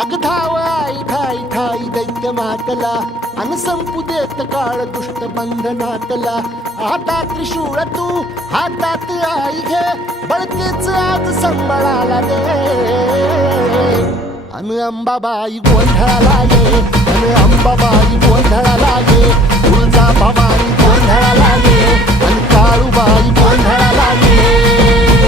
अग धाव आई ठाई ठाई दैत्य मातला अन संपू देत काळ दुष्ट बंधनातला. हातात त्रिशूळ तू हातात आई घे बळतेच आज संबळाला दे. अन अंबाबाई गोंधळाला ये अन अंबाबाई गोंधळाला ये. तुळजा भवानी गोंधळाला ये अन काळूबाई गोंधळाला ये.